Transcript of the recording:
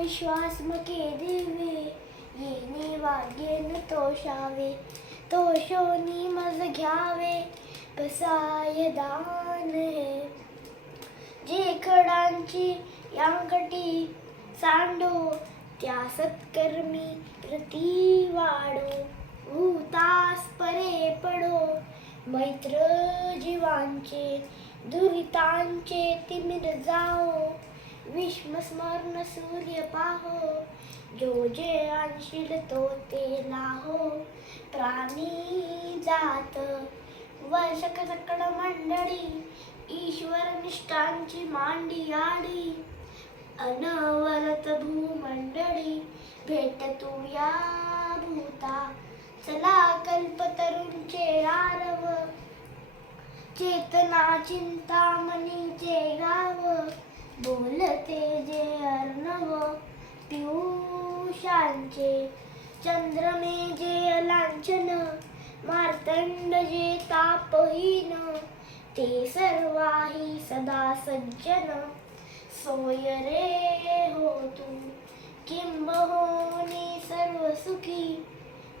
विश्वास मके दिवे येणे वागेन तोषावे तोषोनी मज घ्यावे पसाय दान हे जे खडांची यांकटी सांडो त्या सत्कर्मी प्रति वाढो भूतास परे पडो मैत्र जीवांचे दुरितांचे तिमिर जाओ विश्वस्मरण सूर्य पाहो जो जे आणशील तो ते लाहो प्राणी जात वर्षक सकळ मंडळी ईश्वर निष्ठांची मांडी आडी अनवरत भूमंडळी भेट तू या भूता चला कल्पतरूंचे आरव चेतना चिंतामणीचे गाव बोलते जे अर्णव पियुषांचे चंद्रमे जे लांछन मार्तंड जे तापहीन ते सर्वाही सदा सज्जन सोय रे हो तू किंबहुनी सर्व सुखी